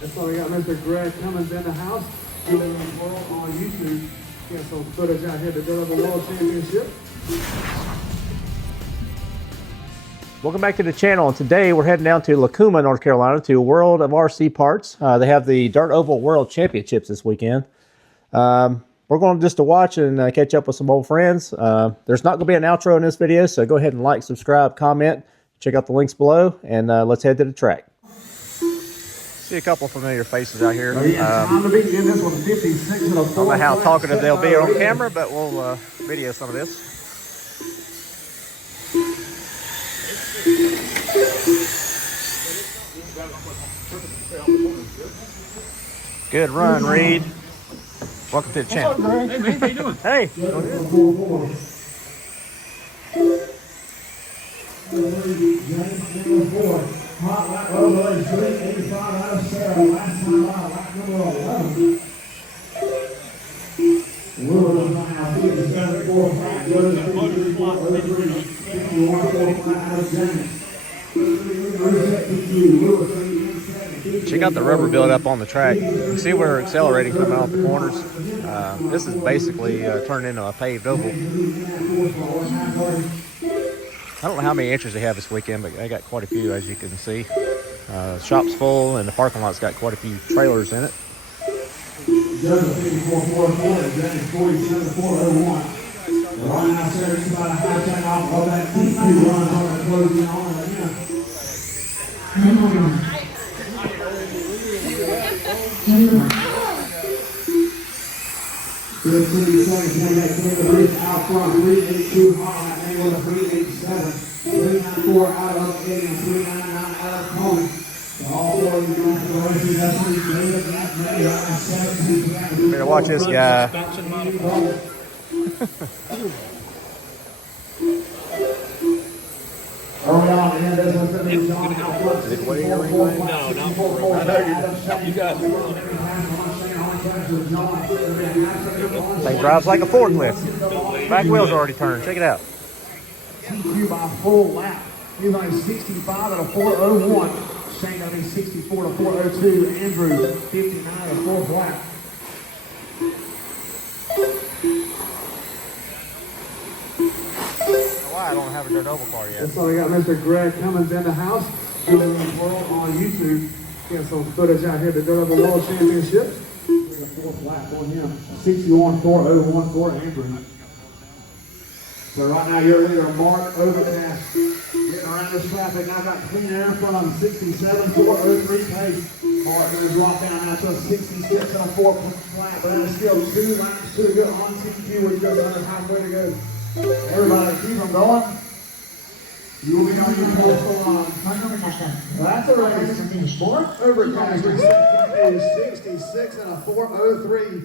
So we got Mr. Greg Cummins in the house, doing the world on YouTube. Get some footage out here to deliver the World Championship. Welcome back to the channel, and today we're heading down to Lacuma, North Carolina, to World of RC Parts. They have the Dirt Oval World Championships this weekend. We're going just to watch and catch up with some old friends. There's not going to be an outro in this video, so go ahead and like, subscribe, comment, check out the links below, and let's head to the track. See a couple familiar faces out here. I don't know how talkative they'll be on camera, but we'll video some of this. Good run, Reed. Welcome to the channel. Hey, man, how you doing? Hey. Check out the rubber buildup on the track. You can see where we're accelerating coming off the corners. This is basically turned into a paved oval. I don't know how many entries they have this weekend, but they got quite a few, as you can see. The shop's full, and the parking lot's got quite a few trailers in it. Good 30 seconds, that came out front, 382 high, angle to 387, 394 out of 8, and 399 out of Cohen. So all four of you going for the races, that's what you made it, that's ready, on 7. Better watch this guy. Early on, and there's a bit of John out front. Is it way or anything? No, not for it. I know you got Thing drives like a forklift. Back wheels already turned. Check it out. TQ by a full lap. He's on a 65 at a 401. Shane on a 64 to 402. Andrew 59 at a fourth lap. Why I don't have a dirt oval car yet. So we got Mr. Greg Cummins in the house, doing the world on YouTube. Get some footage out here to deliver the World Championship. The fourth lap on him. 61 401 for Andrew. So right now your leader, Mark Overcast, getting around this traffic. Now got clean air from 67 403 pace. Mark going to drop down now to a 66 on a 4 lap, but then still 2 laps to go on TQ with just under halfway to go. Everybody keep them going. You will be on your postal line. Well, that's a race. Mark Overcast is 66 and a 403.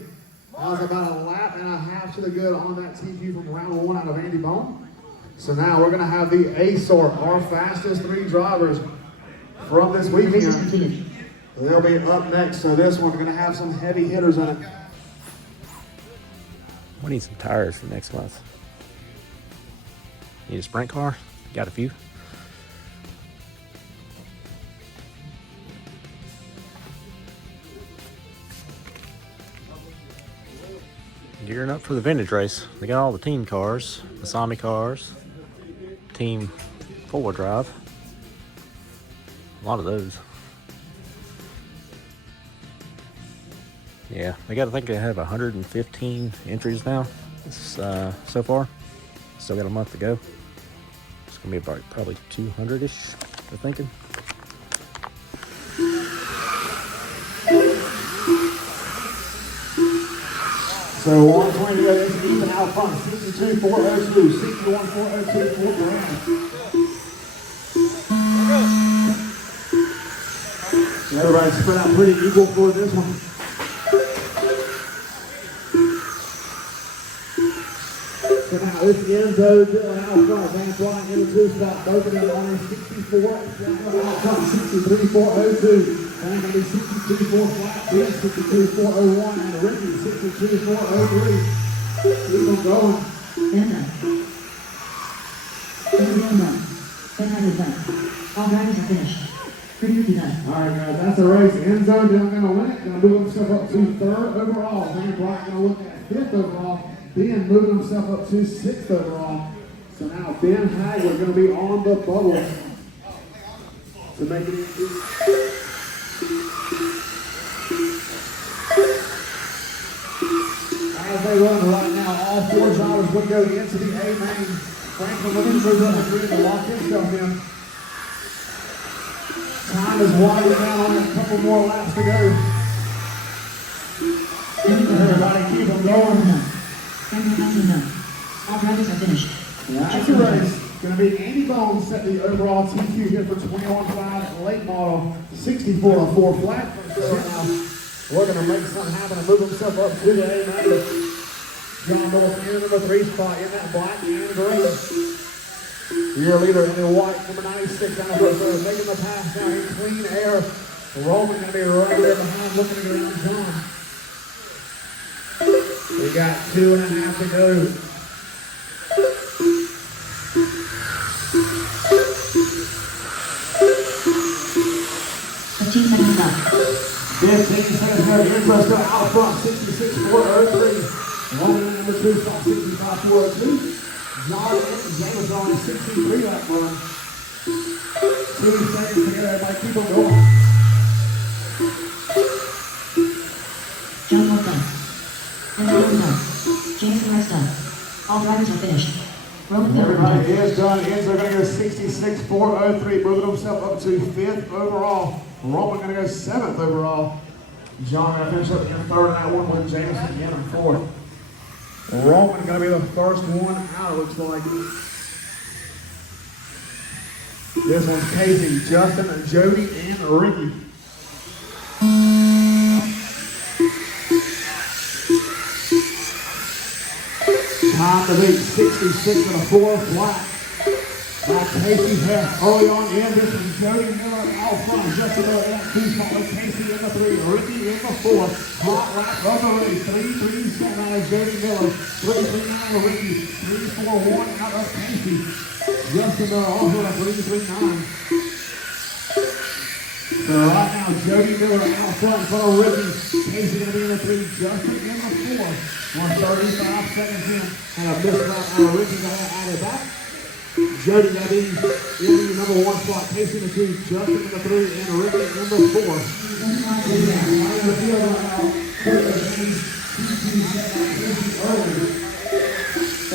That was about a lap and a half to the good on that TQ from round 1 out of Andy Bone. So now we're going to have the ASOR, our fastest 3 drivers from this weekend. They'll be up next. So this one's going to have some heavy hitters in it. We need some tires for next month. Need a sprint car? Got a few. Gearing up for the vintage race. They got all the team cars, the Sami cars, team 4-wheel drive. A lot of those. Yeah, I think they have 115 entries now so far. Still got a month to go. It's gonna be about probably 200-ish, I'm thinking. So 120 goes even out front, 62 402, 61 402 for Grant. So everybody's spread out pretty equal for this one. So now this Enzo Dylan out front, Van Flying in the 2 spot, both of them on a 64, out front, 63 402. And going to be 62 4 flat, 62 401, and Ricky 62 403. Keep them going. All drivers are finished. All right, guys, that's the race. Enzo then going to win it. Going to move himself up to 3rd overall. Then Brock going to look at 5th overall. Ben moving himself up to 6th overall. So now Ben Hagler going to be on the bubble to make it. As they run right now, all 4 drivers would go into the A main. Franklin looking to move up the grid to lock himself in. Time is winding down on a couple more laps to go. Everybody keep them going. All drivers are finished. That's the race. Going to be Andy Bones set the overall TQ here for 21.5 late model 64.4 flat. So now we're going to make something happen and move himself up to the A90. John North in number 3 spot in that black and green. Your leader in the white, number 96 down the road, making the pass now in clean air. Roman going to be right there behind, looking to get around John. We got 2.5 to go. Interest out front, 66.403. Roman number 2 spot, 65.402. John and James on 63 that run. 2 seconds together, everybody keep them going. John Walker. Enzo done. James Lewis done. All drivers are finished. Roman Everybody is done. Enzo going to go 66.403, moving himself up to 5th overall. Roman going to go 7th overall. John going to finish up in 3rd in that one with Jameson in 4th. Roman going to be the first one out, it looks like. This one's Casey, Justin, Jody, and Ricky. Time to beat 66.4 flat. Now Casey has early on in. This is Jody Miller out front. Justin Miller in that 2 spot with Casey in the 3. Ricky in the 4. Hot lap of the race. 3-3-7 out of Jody Miller. 3-3-9 Ricky. 3-4-1 out of Casey. Justin Miller also at 3-3-9. So right now, Jody Miller out front in front of Ricky. Casey going to be in the 3. Justin in the 4. 135 seconds in. And a missed lap out of Ricky going to add it back. Jody going to be in the number 1 spot. Casey in the 2. Justin in the 3. And Ricky in the 4. Right in the field right now.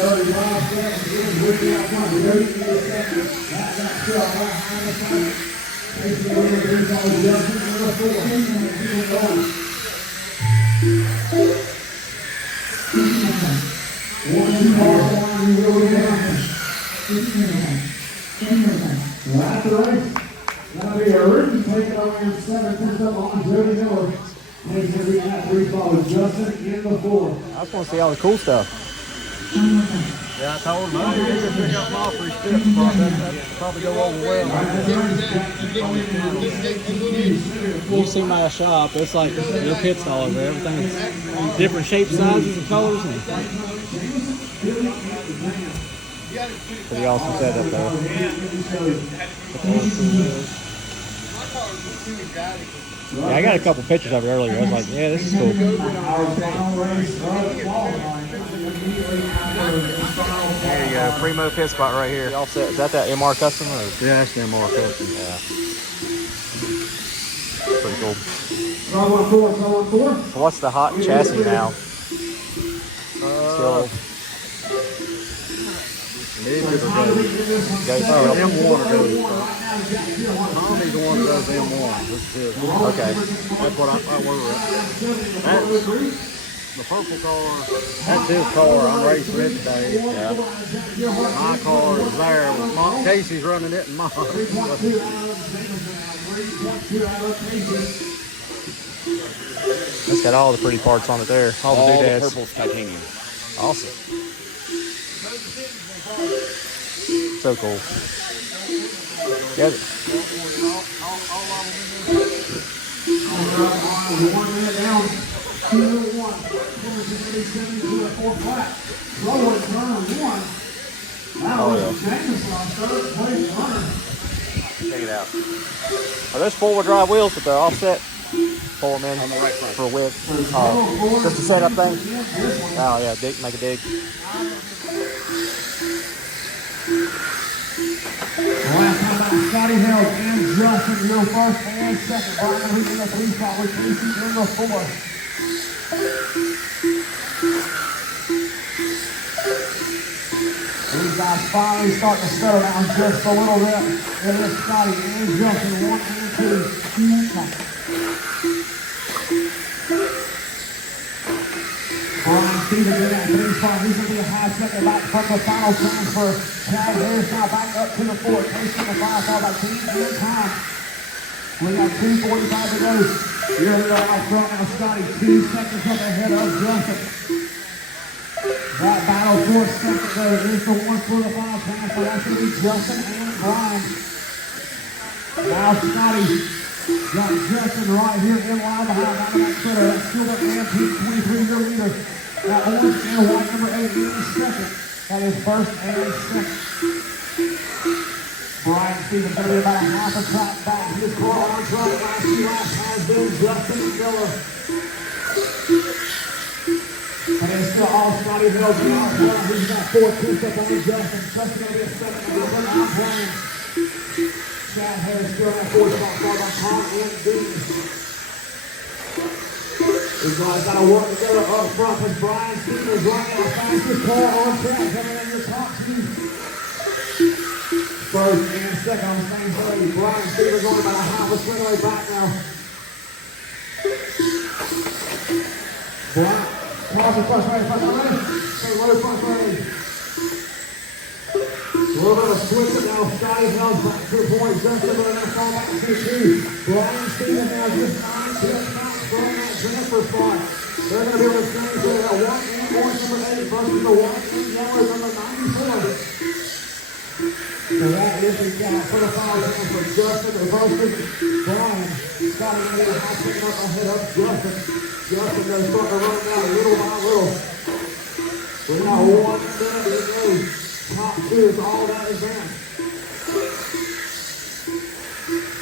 35 seconds in. Ricky out front. Jody in the 2nd. That got still right behind the front. Casey in the 3 spot. Justin in the 4. Keep going. 1 car, 1, you will be down. That's the race. That'll be a Ricky taking over in 7th. Puts up on Jody Miller. He's going to be in that 3 spot with Justin in the 4. I just want to see all the cool stuff. Yeah, I told him, I need to pick up my free step spot. That'd probably go over well. You see my shop, it's like your pit stall over there. Everything's different shapes, sizes, and colors. And pretty awesome setup though. Yeah, I got a couple pictures of it earlier. I was like, yeah, this is cool. There you go, primo pit spot right here. All set. Is that MR custom? Or? Yeah, that's the MR custom. Yeah. Pretty cool. So what's the hot chassis now? Still M1 or goes. Tommy's the one that does M1. This is his. okay. That's what I we're at. That's the purple car. That's his car. I'm racing it today. Yeah. My car is there. Mom, Casey's running it and mine. It's got all the pretty parts on it there. All the doodads. purple's titanium. Awesome. So cool. Get it. 1 minute down. 2-1. 4 flat. Slower turn 1. Now Oh, yeah. Jameson on 3rd place runner. Check it out. Are those 4-wheel drive wheels with the offset? Pull them in On the right front. for a width. Just a setup thing? Oh yeah, make a dig. Last time by Scotty Hill and Justin, your first and second. Brian, who's in the 3 spot with Casey in the 4. These guys finally starting to settle down just a little bit. It is Scotty and Justin, 1 and 2. Brian Stevens in that 3 spot. He's going to be a high second back from the final transfer. Chad Harris now back up to the 4. Casey in the 5, followed by Team in time. We got 2:45 to go. You're out front now, Scotty. 2 seconds up ahead of Justin. That battle for second though is the one for the final transfer. That's going to be Justin and Brian. Now Scotty got Justin right here in line behind that critter. That's silver and pink 23 your leader. That orange and white number 8 in second. That is first and second. Brian Stevens going to be about a half a track back. His car on track last 2 laps has been Justin Miller. And it's still all Scotty Hill to out front. He's got 4 2 up on Justin. Justin going to be a second to go out Brian. Chad Harris still at 4 spot, followed by Tom and Dean. These guys got to work together up front as Brian Stevens running out fastest car on track. Coming in your top 2. First and second on the same play. Brian Stevens going about a half a straightaway back now. Brian, pause the first ready. Stay low first ready. A little bit of a switch it now. Scotty Hill's back to the point. Justin going to fall back to 2. Brian Stevens now just 9 pit stops from that transfer spot. They're going to be able to change to that 1 and orange number 8 versus the white and yellow number 94. So that is the count for the final transfer. Justin versus Brian. Scotty going to be picking up ahead of Justin. Justin goes starting to run down little by little. We're now 1 minute to go. Top 2 is all that advanced.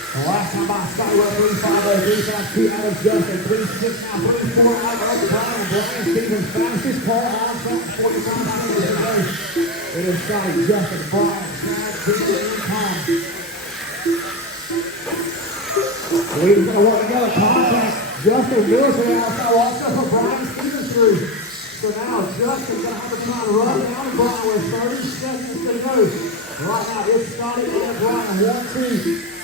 The last time by Scotty was 3-5-0, 3-5-2 out of Justin, 3-6 now, 3-4 out of Brian. Brian Stevens fastest car on track, 45 seconds to go. It is Scotty, Justin, Brian, Chad, Victor, and Tom. Lead's going to work together, contact. Justin Lewis on the outside, walks up for Brian Stevens through. So now Justin's going to have to try to run down Brian with 30 seconds to go. Right now it's Scotty and Brian, 1-2.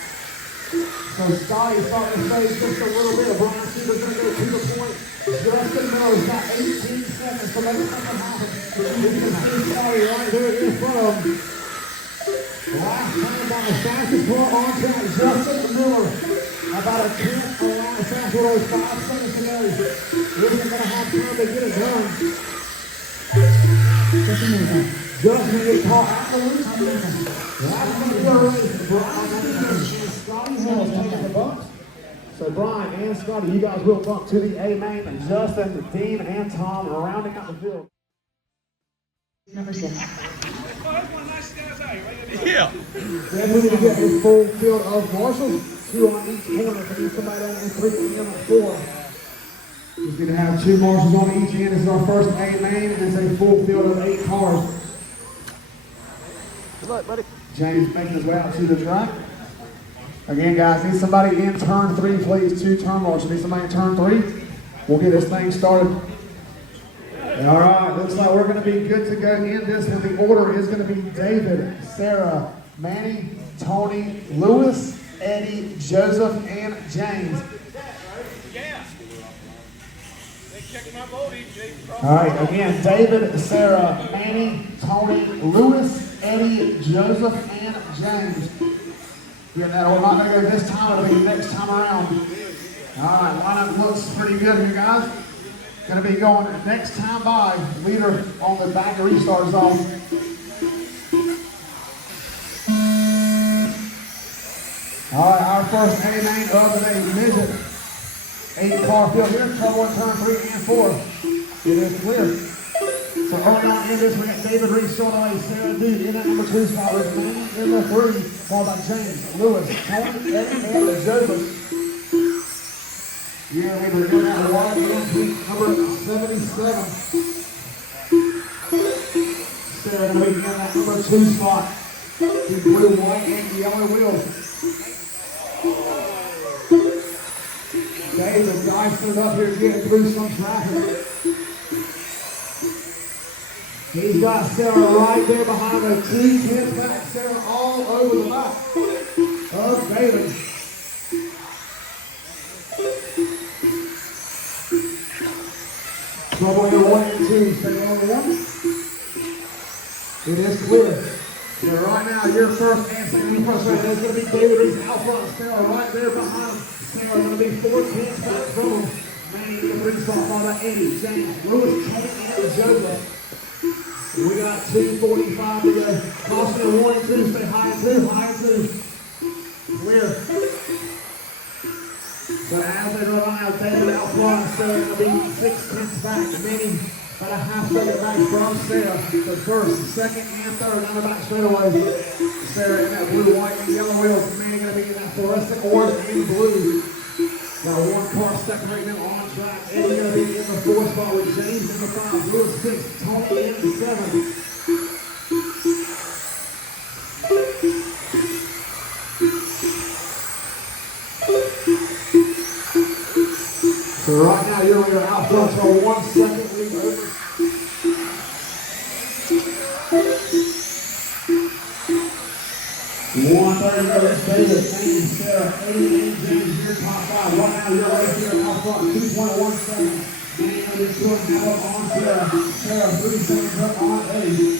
So Scotty's starting to save just a little bit. Brian Stevens going to go to the point. Justin Miller's got 18 seconds to make something happen. You can see Scotty right there in front of him. Last time on the fastest car on track, Justin Miller. About a 10th around the fast with those 5 seconds to go. Isn't going to have time to get it done. Justin going to get caught out the loop. That's going to be a race. Brian Stevens and Scotty Hill taking the bumps. So Brian and Scotty, you guys will bump to the A main. And Justin, Dean, and Tom are rounding out the field. Number 6. Yeah. Then we need to get a full field of marshals. 2 on each corner. If you need somebody on 3 and 4. Just going to have 2 marshals on each end. This is our first A main, and it's a full field of 8 cars. Good luck, buddy. James making his way out to the track. Again, guys, need somebody in turn 3, please. 2 turn marshals. Need somebody in turn 3. We'll get this thing started. All right, looks like we're going to be good to go in this one. The order is going to be David, Sarah, Manny, Tony, Lewis, Eddie, Joseph, and James. All right, again, David, Sarah, Manny, Tony, Lewis, Eddie, Joseph, and James. We're not going to go this time, it'll be next time around. All right, lineup looks pretty good here, guys. Going to be going next time by, leader on the back restart zone. All right, our first A main of the day, midget. 8 car field here, trouble in turn 3 and 4. It is clear. So early on in this, we got David Reese showing away Sarah Dude in that number 2 spot with Manning in the 3, followed by James, Lewis, Tony, Eddie, and Joseph. Yeah, we were in that wide in number 77. Sarah gonna be in that number 2 spot. The blue, white, and yellow wheels. David guys stood up here getting through some traffic. He's got Sarah right there behind her. 2 tenths back. Sarah all over the back of David. Trouble in 1 and 2. Stay on 1. It is clear. So right now, your first answer in the first round is going to be David Reese out front. Sarah right there behind. Sarah going to be 4 tenths back from him. Manning in the 3 spot by Eddie, James, Lewis, Tony, and Joseph. We got 2:45 to go. Caution 1 and 2. Stay high and 2. High and 2. Clear. So as they go on out, David out front. Sarah going to be 6 tenths back. Manning about a half second back from Sarah. The first, second, and third down the back straightaway. Sarah in that blue, white, and yellow wheels. Manning going to be in that fluorescent orange and blue. Got 1 car separating them on track. Eddie going to be in the 4 spot with James in the 5, Lewis 6, Tony in the 7. So right now you're out front for 1 second lead over. One thirty goes David, Manning, Sarah, Eddie, and James here top 5. Right now you're right here out front, 2.1 seconds. Manning on this short now on Sarah. Sarah 3 seconds up on Eddie.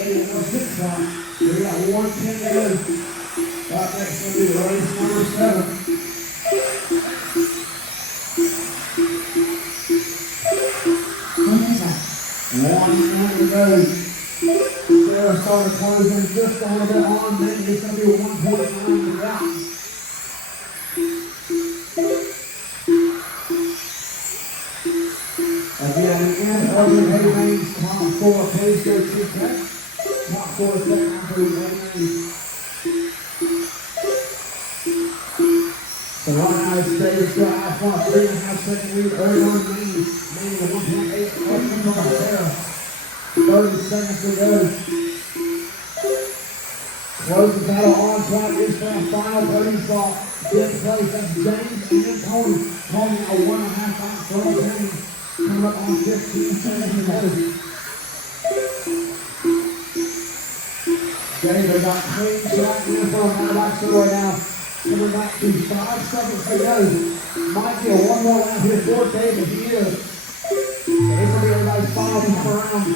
Eddie in the 6 spot. So we got 1:10 to go. Up next will be race number 7. One minute to go. Sarah started closing just a little bit on. Then it's going to be 1:49 to go. Again, Urban Hayman's top 4 pace goes to Tech. Top 4 second after Hayman. So right now it's David still out front. 3.5 second lead early on Manning. Manning at 1.8 up from Sarah. 30 seconds to go. Close the battle on track. It's that final 30 spot. Fifth place, that's James and Tony. Tony a 1.5 out from James. Coming up on 15 seconds to go. David got clean track in front of the back store now. Coming back to 5 seconds to go. Might get 1 more lap here for David. He is. It's going to be everybody's final time around.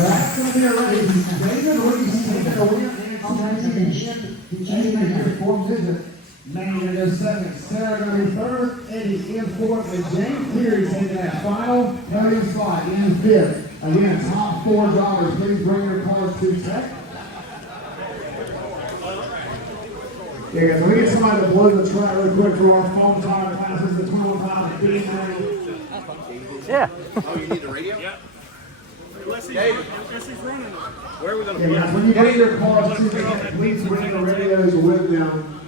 That's going to be a race. David Reese taking a win and James fourth visit. Manning in his second. Sarah going to be third. Eddie in fourth. And James Cleary taking that final podium spot in fifth. Again, top 4 drivers. Please bring your cars to Tech. Yeah, guys, let me get somebody to blow the track really quick for our phone time classes, the 21 times being there. Yeah. Oh, you need the radio? Yeah. Unless he's running. Where are we going to Yeah, put guys, it? when you bring your cars to Tech, please bring the radios with them.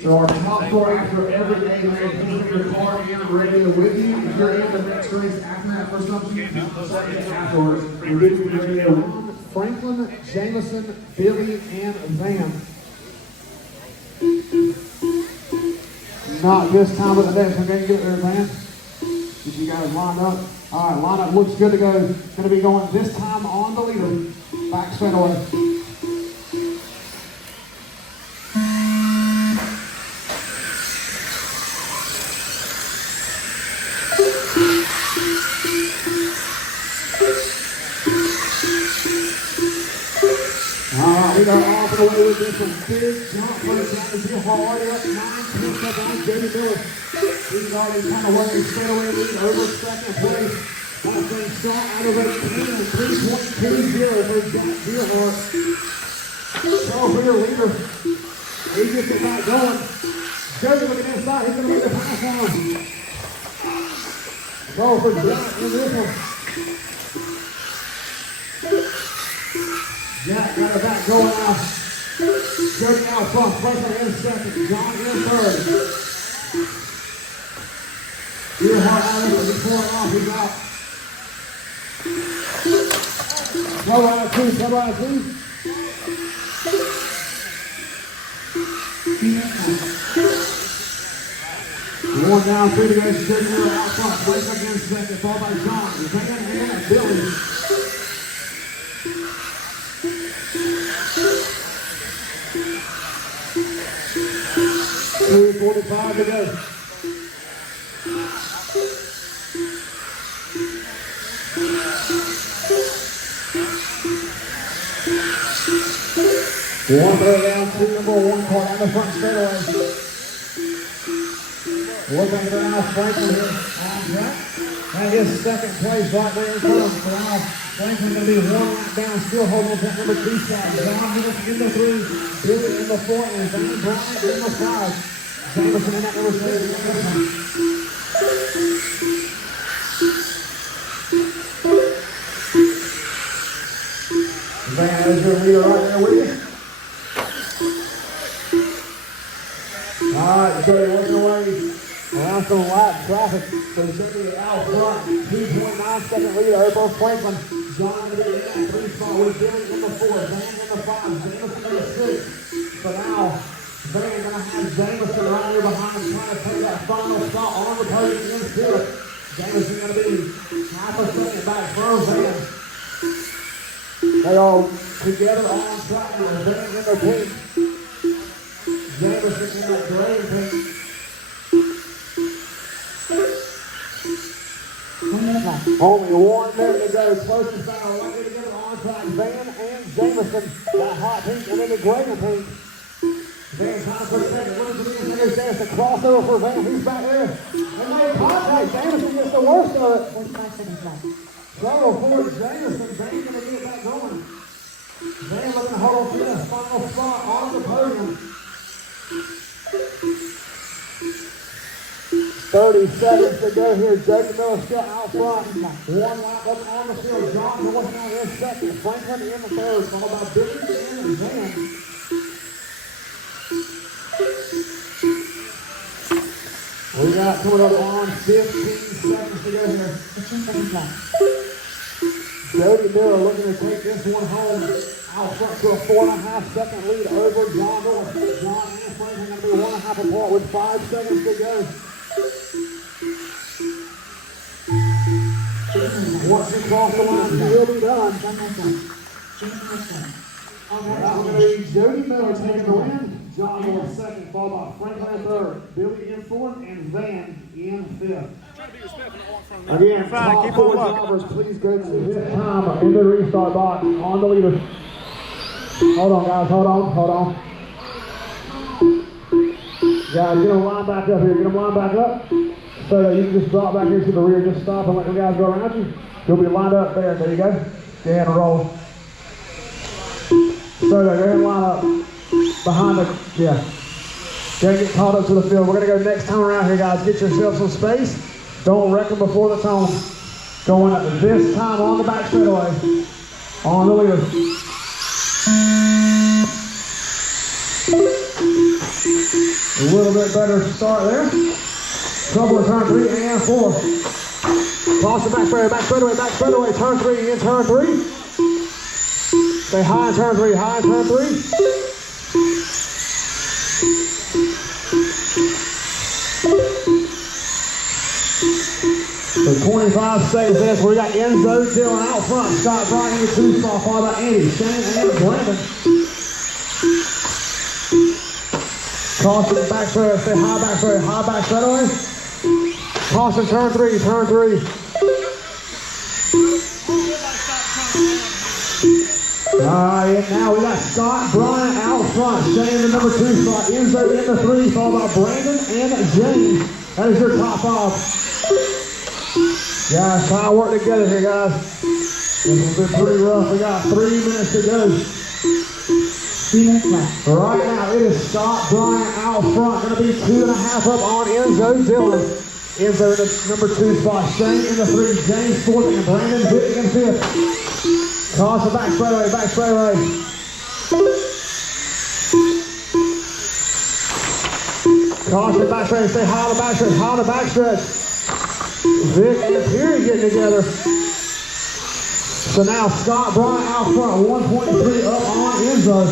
So our top 4 after every day, man, please bring your car and radio with you. If you're in the next race after that for something, you can second afterwards. We're giving you the radio. Franklin, Jameson, Billy, and Van. Not this time of the next one. Can you get there, man? Did you guys line up? All right, lineup looks good to go. Going to be going this time on the leader. Back straight away. Alright, we got off the way with this one. Big jump for the Johnny Hill already up 9 tenths up on J.D. Miller. He's already kind of working straight away lead over second place. That thing shot out of a 3.20 for Jack Deerhart. So for your leader, he gets it back going. Josie looking inside, he's going to get the pass on. Go for Jack in this one. Jack got her back going now. Jody out front, Franklin in second, John in third. Earhart out of it, he's pouring off, he's out. Slow out of two, slow out of two. One down, three to go, Jody out front, Franklin in second, followed by John, Van and Billy. 2:45 to go. One third down, two number one car on the front straightaway. Looking for now Franklin here on track. And his second place right there in front of him. So now Franklin going to be one lap down, still holding on to number 2 spot. John Henderson in the 3, Billy in the 4, and Van Bryant in the 5. Jameson in that number 3. Van is your leader right there with you. Alright, so you're working away around some lap traffic. So it's going to be out front. 2.9 second lead over Franklin. John going to be in that 3 spot with Billy in the 4, Van in the 5, Jameson in the 6. So now, Van going to have Jameson right here behind him trying to take that final spot on the podium in fifth. Jameson going to be half a second back from Van. They all together on track now. Van in the pink. Jameson in that gray and pink. 1 minute left. Only 1 minute to go. Closest final right here together on track. Van and Jameson. That hot pink and then the gray and pink. Van trying to put second. What is the lead? There's the crossover for Van. He's back there. And they contact. Jameson gets the worst of it. 45 seconds left. Struggle for Jameson. Van's going to get back going. Van looking to hold on to that final spot on the podium. 30 seconds to go here. Jody Miller still out front. 1 lap up on the field. John North now in second. Franklin in the third. Followed by Billy and Van. We got coming up on 15 seconds to go here. 15 seconds left. Jody Miller looking to take this one home. Out front to a 4.5 second lead over John North. John and Franklin going to be 1.5 apart with 5 seconds to go. Once he crosses the line, he will be done. John Nelson. Jason Richmond. That's going to be Jody Miller taking the win. John North second, followed by Franklin third, Billy in fourth, and Van in fifth. Again, top 4 jobbers, please go to this time in the restart box on the leader. Hold on, guys. Hold on. Guys, get them line back up here. Get them line back up. So that you can just drop back here to the rear. Just stop and let the guys go around you. You'll be lined up there. There you go. Go ahead and roll. So go ahead and line up behind the, yeah. Go ahead and get caught up to the field. We're going to go next time around here, guys. Get yourself some space. Don't wreck them before the tone. Going up this time on the back straightaway. On the leader. A little bit better start there. Trouble in turn 3 and 4. Cross the back straightaway, turn 3 in turn 3. Stay high in turn 3, high in turn 3. So 25 seconds there, so we got Enzo Dillon out front. Scott Bryant in the 2 spot, followed by Andy, Shane, and Brandon. Cross the back straightaway, stay high back straightaway. Cross in turn 3, turn 3. Now we got Scott Bryant out front, Shane in the number 2 spot, Enzo in the 3, followed by Brandon and James. That is your top 5. Guys, try to work together here, guys. This has been pretty rough. We got 3 minutes to go. 3 minutes left. Right now, it is Scott Bryant out front. Going to be 2.5 up on Enzo Dillon. Enzo in the number 2 spot. Shane in the 3. James 4th and Brandon Vick in 5th. Cross the back straightaway, back straightaway. Cross the back stretch, stay high on the back stretch, high on the back stretch. Vic and Perry getting together. So now Scott Bryant out front, 1.3 up on Enzo.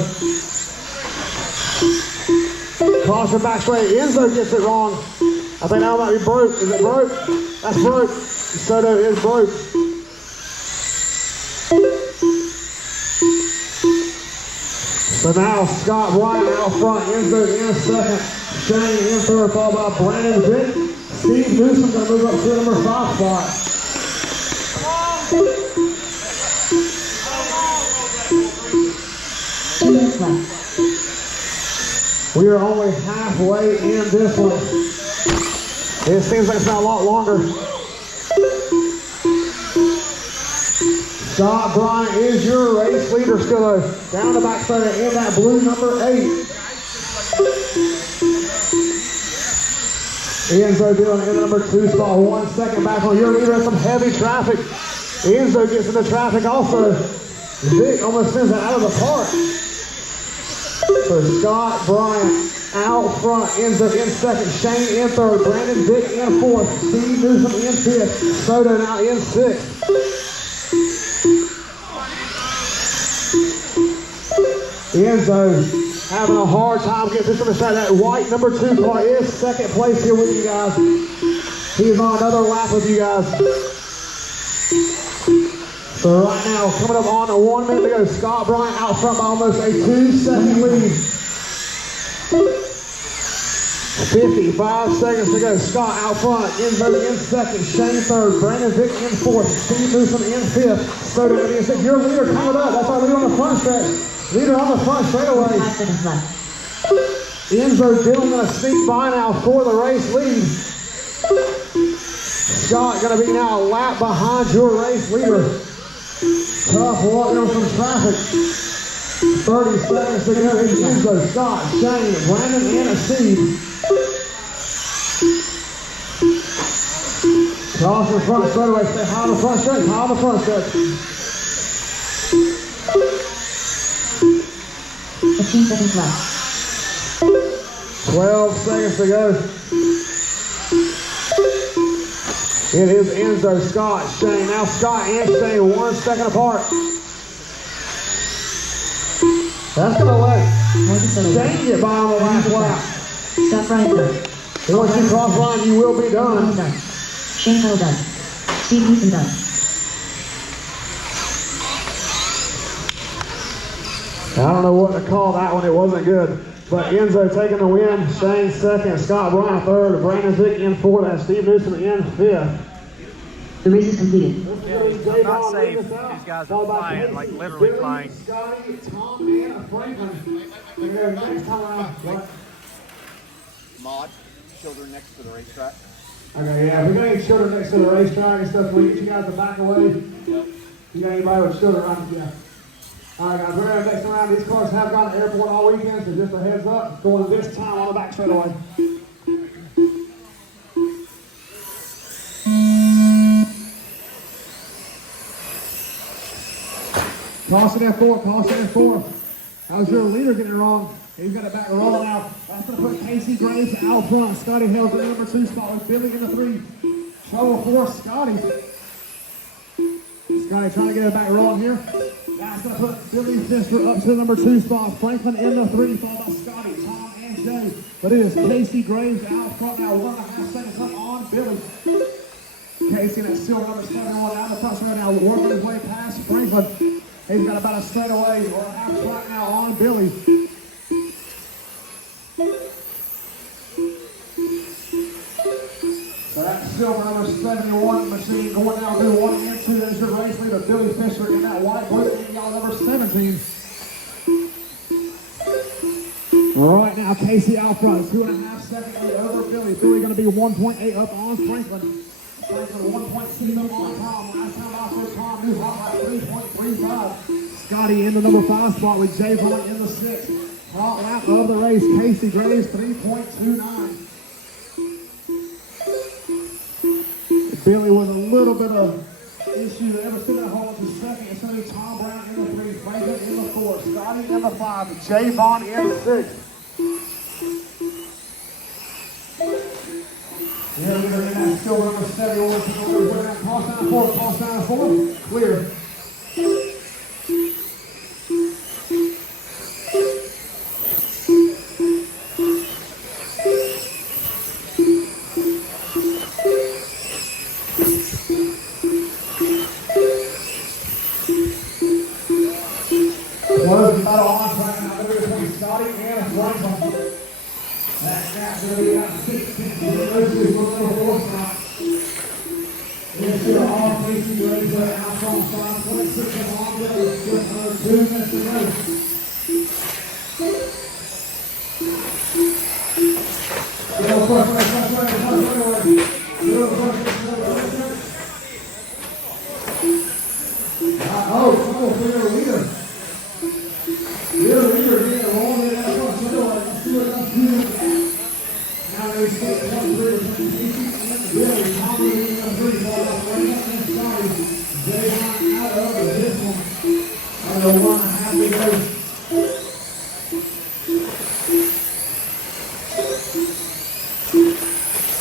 Cross the back straight, Enzo gets it wrong. I think that might be broke. Is it broke? That's broke. Soto is broke. So now Scott Bryant out front, Enzo in second. Shane in third, followed by Brandon Vick. Steve Newsom going to move up to the number 5 spot. Two minutes left. We are only halfway in this one. It seems like it's not a lot longer. Scott Bryant is your race leader still though. Down the back straight in that blue number 8. Enzo doing in the number 2 spot, 1 second back on your leader. Some heavy traffic. Enzo gets into traffic also. Vic almost sends it out of the park. So Scott Bryant out front, Enzo in second, Shane in third, Brandon Vick in 4th, Steve Newsom in 5th, Soto now in 6th. Enzo having a hard time getting this one to that white number 2 car is second place here with you guys. He's on another lap with you guys. So right now, coming up on 1 minute to go, Scott Bryant out front by almost a 2-second lead. 55 seconds to go. Scott out front, Enzo in second, Shane third, Brandon Vick in 4th, Steve Newsom in 5th, Soto in 6th. Your leader coming up. That's our leader on the front stretch. Leader on the front straightaway. 5 seconds left. Enzo Dillon going to sneak by now for the race lead. Scott going to be now a lap behind your race leader. Tough walking on some traffic. 30 seconds to go. It's Enzo, Scott, Shane, Brandon, and a Steve. Cross the front straightaway. Stay high on the front stretch. High on the front stretch. 15 seconds left. 12 seconds to go. It is Enzo, Scott, Shane. Now Scott and Shane 1 second apart. That's going to let Shane get by on the last lap. Stop right there. Once you cross line, you will be done. Done. Shane Cole done. Steve Newsom done. I don't know what to call that one. It wasn't good. But Enzo taking the win. Shane second. Scott Bryant third. Brandon Vick in 4th. And Steve Newsom in 5th. The race is completed. I'm not safe. These guys are flying, like literally flying. Scotty, Tom, and Franklin. Next time around. What? Mod, children next to the racetrack. Okay, yeah. We're going to get children next to the racetrack and stuff. We'll get you guys to back away. You got anybody with children around? Yeah. All right, guys, we're going to next around. These cars have gone to the airport all weekend, so just a heads up. Going this time on the back straightaway. Caution F4, caution F4. How's your leader getting it wrong? He's got it back rolling out. That's going to put Casey Graves out front. Scotty Hill's in the number 2 spot with Billy in the 3. Trouble for Scotty. Scotty trying to get it back rolling here. That's going to put Billy Fister up to the number 2 spot. Franklin in the 3, followed by Scotty, Tom, and Jay. But it is Casey Graves out front now, 1.5 seconds up on Billy. Casey, that silver number 7 going out of the touch right now, working his way past Franklin. He's got about a straightaway or a half track now on Billy. So that's silver number 71 machine going down through 1 and 2. There's your race leader, Billy Fisher, in that white blue and yellow number 17. Right now, Casey out front, 2.5 seconds lead over Billy. Billy going to be 1.8 up on Franklin. Franklin 1.2 up on Tom. Last time off for Tom, new hot by 3.35. Scotty in the number 5 spot with Jay Vaughn in the 6th. Hot lap of the race, Casey Graves 3.29. Billy with a little bit of issue there, but still got to hold up to second. It's going to be Tom Brown in the 3, Franklin in the 4, Scotty in the 5, Jay Vaughn in the 6. Yeah, we're going to get still number 7 over to that toss down 4, toss down 4, clear. Close the battle on track now between Scotty and Franklin. That gap going to be about 16. Those two look a little horse into all Casey Graves out front side. 26 and on there. Just another 2 minutes to go. Little first. Oh, clear leader. Your leader being a long way out front. Let's do it up here. Now they stay 1-3 between Casey and Billy. Tommy in the 3 ball up right up inside. They want out of this one. I don't want to have to go.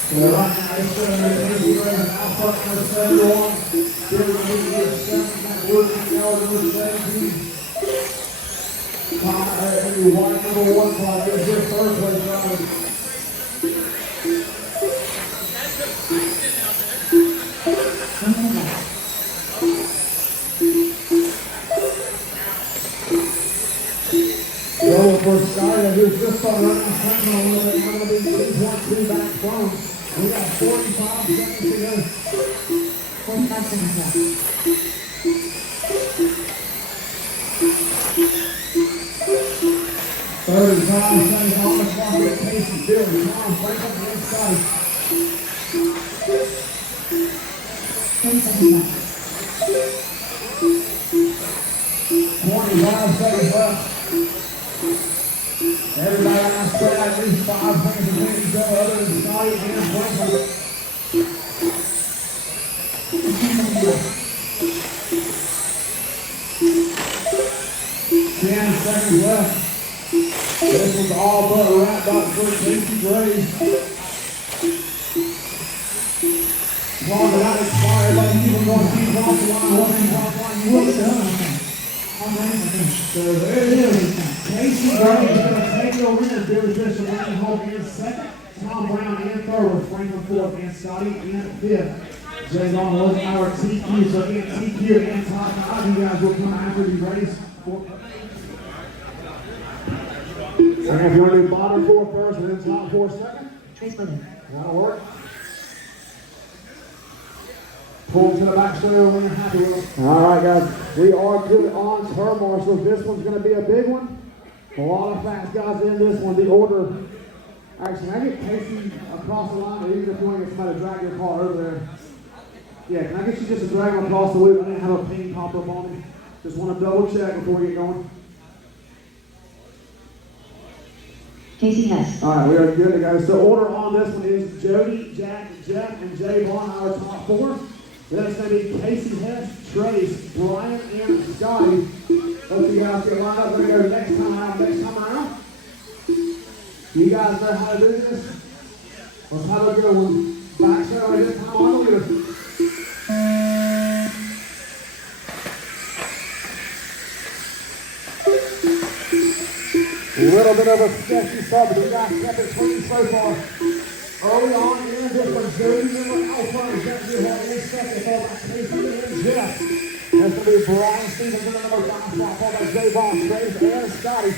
So right now it's Casey Graves out front for 7-1. Billy moving to the 7. That working out number 17. White number 1 fly. There's your third place driver. Going for Scotty, who's just started running Franklin a little bit. Going to be 3.2 back from. We got 45 seconds to go. 45 seconds left. Third and 5 seconds on the clock with Casey, Billy, Tom, Franklin, and Scotty. 10 seconds left. 25 seconds left. Everybody on that spread out at least 5 seconds between each other other than Scotty and Franklin. 10 seconds left. This one's all but wrapped up for Casey Graves. Clock it out expired, but even going to keep off the line, holding off the line, you will done. So there it is. Casey Graves is going to take the win. Billy Fisher winning home in second. Tom Brown in third with Franklin fourth and Scotty in fifth. Jay's on the looking hour TQ. So again, TQ and top 5, you guys will come after these races. And if you want to do bottom 4 first and then top 4 second, Trace limit. that'll work. Pull to the back square when you're happy with it. All right, guys. We are good on turn marshals. This one's going to be a big one. A lot of fast guys in this one. The order. Actually, can I get Casey across the line? Or even if you want to get somebody to drag your car over there. Yeah, can I get you just to drag him across the loop? I didn't have a ping pop up on him. Just want to double check before we get going. Casey Hess. All right, we are good to go. So order on this one is Jody, Jack, Jeff, and Jay Vaughn, our top 4. Then it's going to be Casey Hess, Trace, Brian, and Scotty. Hope you guys get lined up. We're going to go next time around. You guys know how to do this. Let's have a good one. Back center right this time on the leader. A little bit of a sketchy start, but we got second clean so far. Early on in this one, Jody number Alpha is going to be hard in second, followed by Casey and Jeff. That's going to be Brian Stevens in the number 5 spot, followed by Jay Vaughn, Trace, and Scotty.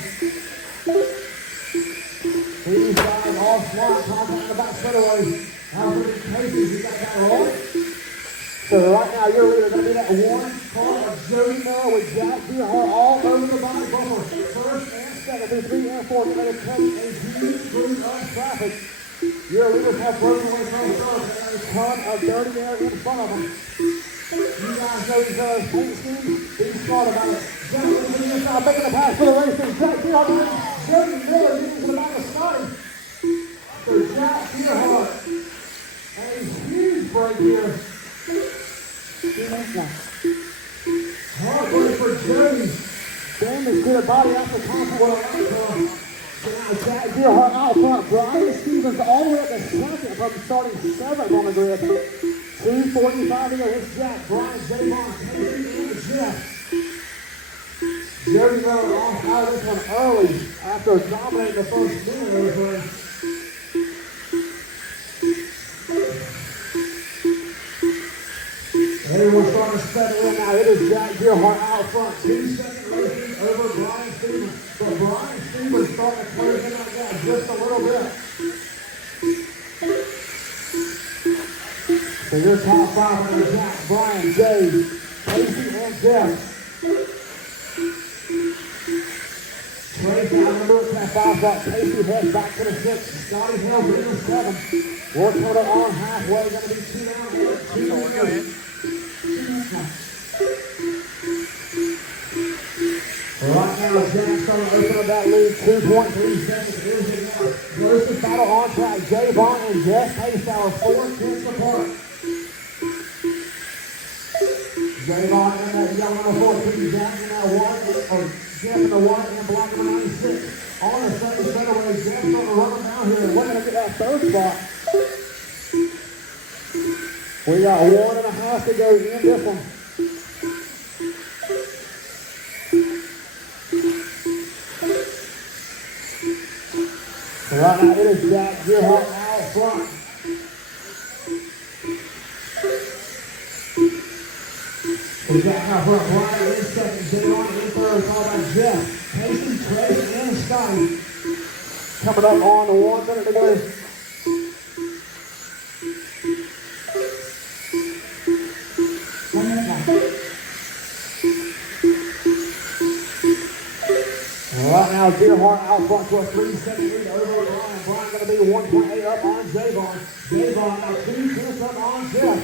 These guys all smart, contact in the back straightaway. Now for the Casey, you got that rolling. So right now, your leader going to be that one car of Jody Miller with Jack Beerhart all over the bottom bumper. First and second, through 3 and 4, going to catch a huge stream of traffic. Your leaders have broken away from first, and there's a ton of dirty air in front of them. You guys know each other's paint schemes. Be smart about it. Jack is leading inside, making the pass for the race. Jack Beerhart, Jody Miller getting to the back of Scotty. So Jack Beerhart, a huge break here. 2 minutes left. Hard work for Jody. Damage to the body after contact with a light car. Now Jack Gearhart out front. Brian Stevens all the way up to second from starting 7th on the grid. 2:45 to go. It's Jack, Brian, Javon, Casey, and Jeff. Jody Miller off out of this one early after dominating the first minute of this race. Everyone's starting to settle in now. It is Jack Gearhart out front. 2 seconds racing over Brian Stevens. But Brian Stevens starting to close in on that just a little bit. So your top 5 are Jack, Brian, Jay, Casey, and Jeff. Trey's down the number 5 spot. Casey heads back to the 6. Scotty Hill in the 7. Work total on halfway. Going to be 2 down. 2 2 minutes left. Right now, Jack's trying to open up that lead. 2.3 seconds. Here's the one. Closest battle on track. Javon and Jeff Haystauer 4/10 apart. Javon in that yellow number 14. Jack in that white, or Jeff in the white and black number 96. On the second straightaway, Jeff's going to run them down here. We're going to get that 3rd spot. We got 1.5 to go in this one. Right now, it is Jack Gearhart out front. We got out front, Brian in second, Javon in 3rd, followed by Jeff, Casey, Trey, and Scotty. Coming up on the 1 minute to go. 1 minute left. Right now, Gearhart out front to a 3-second lead over Brian. Brian going to be 1.8 up on Javon. Javon now 2 tenths up on Jeff.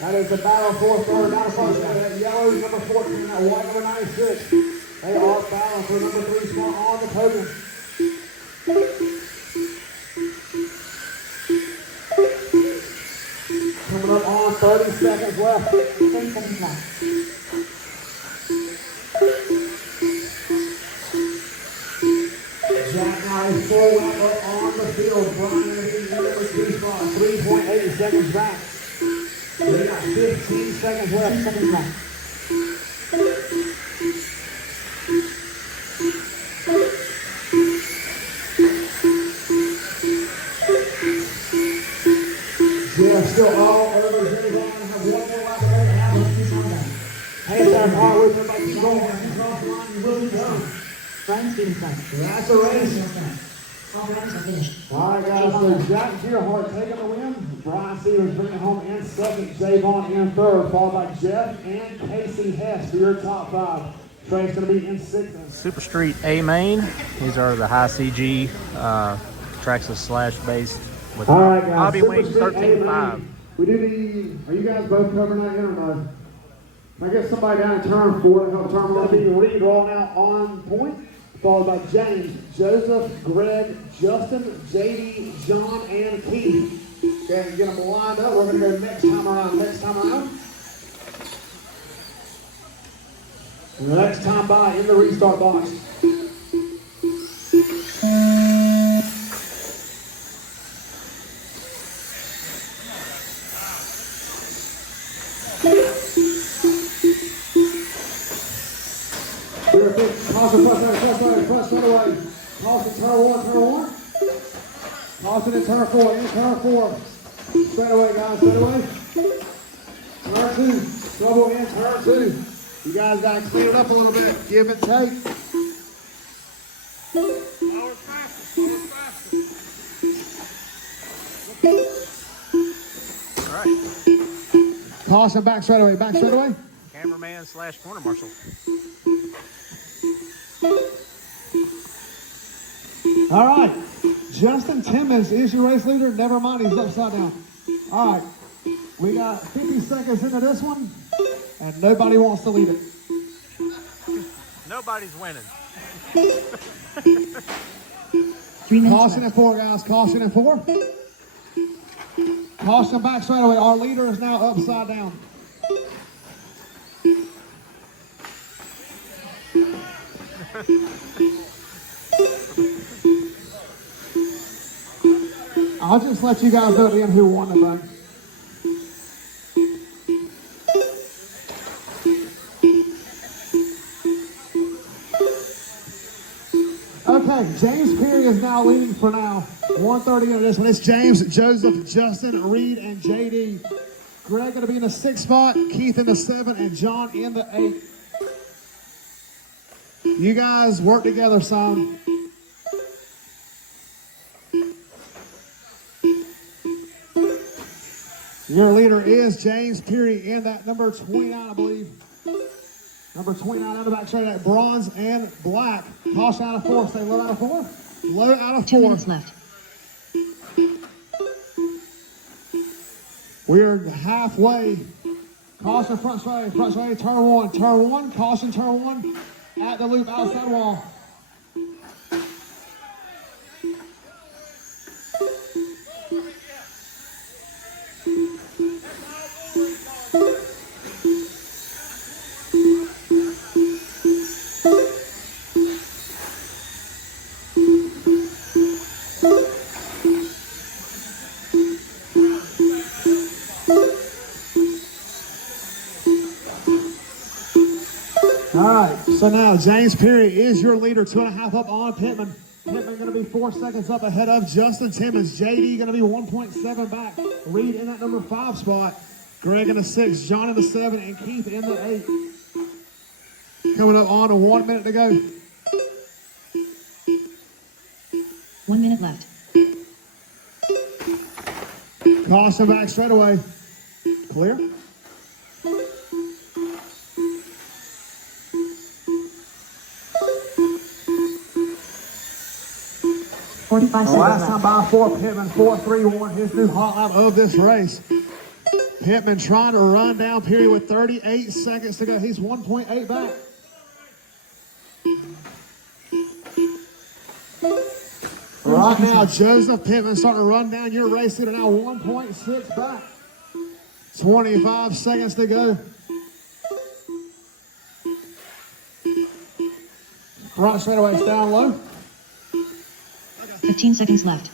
That is the battle for 3rd. Not a first. That yellow is number 14. That white number 96. They are battling for number 3 spot on the podium. Coming up on 30 seconds left. 30 seconds left. Jack now is full lap up on the field. Brian is in number 3 spot. 3.8 seconds back. We got 15 seconds left. 10 seconds left. Jeff still all over Javon. Have 1 more lap to go. Hey, Sam, all right, we're about to keep going. Cross the line, you will be done. Brian Stevens left. That's a race. All drivers are finished. All right, guys, so Jack Gearhart taking the win. Brian Stevens bringing it home in second. Javon in 3rd, followed by Jeff and Casey Hess for your top 5. Trey's going to be in 6th. Super Street A main. These are the high CG tracks of slash based with All right, guys. Hobby Super Wing Street 13.5. We do the. Are you guys both covering that in or not? Can I get somebody down in turn 4 to help turn 1? Be Reed rolling out on point, followed by James, Joseph, Greg, Justin, JD, John, and Keith. Okay, get them lined up. We're going to go next time around. Next time around. Next time by in the restart box. Caution, front away. Caution, turn 1. Caution in turn 4, in turn 4. Straight away, guys, straight away. Turn 2, double in turn 2. You guys got to clean it up a little bit. Give and take. Slower faster. All right. Caution, back straight away, Cameraman / corner marshal. All right. Justin Timmons is your race leader. Never mind, he's upside down. All right. We got 50 seconds into this one, and nobody wants to lead it. Nobody's winning. 3 minutes Caution left. at 4, guys. Caution at 4. Caution back straight away. Our leader is now upside down. I'll just let you guys know at the end who won the thing. Okay, James Perry is now leading for now. 130 into this one. It's James, Joseph, Justin, Reed, and JD. Greg going to be in the 6th spot, Keith in the 7, and John in the 8. You guys work together some. Your leader is James Peary in that number 29, I believe. Number 29 on the back straight, that bronze and black. Caution out of 4. Stay low out of 4. Low out of 4. 2 minutes left. We're halfway. Caution front straight, turn 1, caution, turn 1. At the loop, outside wall. All right, so now James Perry is your leader, 2.5 up on Pittman. Pittman going to be 4 seconds up ahead of Justin Timmons. JD going to be 1.7 back. Reed in that number 5 spot. Greg in the 6, John in the 7, and Keith in the 8. Coming up on 1 minute to go. 1 minute left. Caution back straight away. Clear. 45 seconds Last left. time by 4, Pittman 4-3-1, his new hot lap of this race. Pittman trying to run down Perry with 38 seconds to go. He's 1.8 back. Right now, Joseph Pittman starting to run down your race leader now, 1.6 back. 25 seconds to go. Front straightaways down low. 15 seconds left.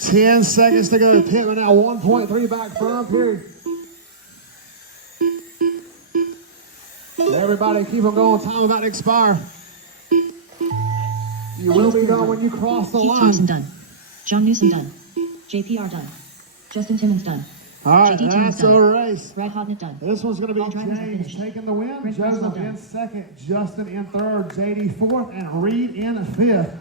10 seconds to go. Pittman now 1.3 back from Perry. Everybody keep them going. Time about to expire. You will be done when you cross the Keith line. Thompson done. John Newsom done. JPR done. Justin Timmons done. All right, JD Timmons that's a done. race. Brad Hodnett done. This one's going to be All drivers are James finished. taking the win. Rick Joseph Russell in done. 2nd, Justin in 3rd, JD 4th, and Reed in 5th.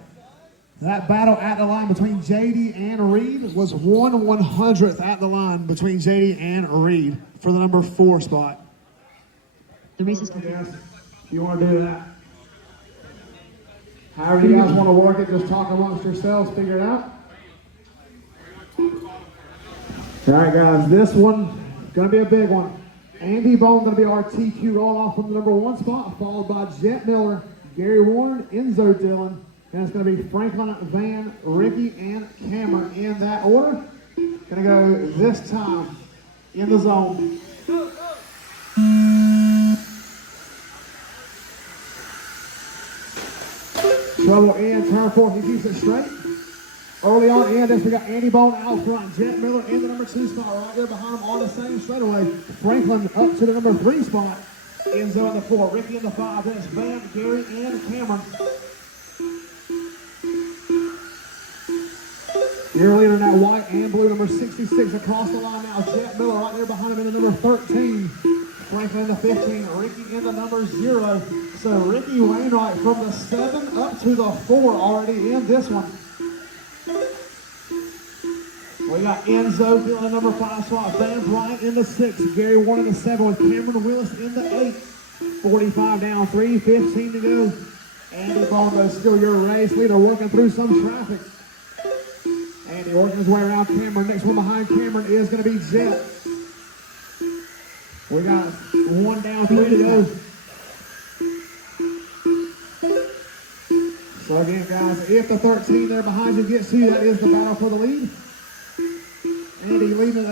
That battle at the line between JD and Reed was 1/100th at the line between JD and Reed for the number 4 spot. The race is complete. Yes, you want to do that. However you guys want to work it, just talk amongst yourselves, figure it out. All right, guys, this one going to be a big one. Andy Bone going to be our TQ roll off from the number 1 spot, followed by Jet Miller, Gary Warren, Enzo Dillon, and it's going to be Franklin, Van, Ricky, and Cameron in that order. Going to go this time in the zone. Trouble in turn 4, he keeps it straight. Early on in this, we got Andy Bone out front, Jet Miller in the number 2 spot, right there behind him on the same straightaway. Franklin up to the number 3 spot. Enzo in the 4, Ricky in the 5, then it's Van, Gary, and Cameron. Your leader now, white and blue, number 66 across the line now. Jet Miller right there behind him in the number 13. Franklin in the 15, Ricky in the number 0. So Ricky Wainwright from the 7 up to the 4 already in this one. We got Enzo in the number 5 spot, Van Bryant in the 6, Gary Warren in the 7 with Cameron Willis in the 8. 45 down, 3:15 to go. Andy Bongo still your race leader, working through some traffic. Andy working his way around Cameron. Next one behind Cameron is going to be Jet. We got 1 down, 3 to go. So again, guys, if the 13 there behind you gets to you, that is the battle for the lead. Andy leading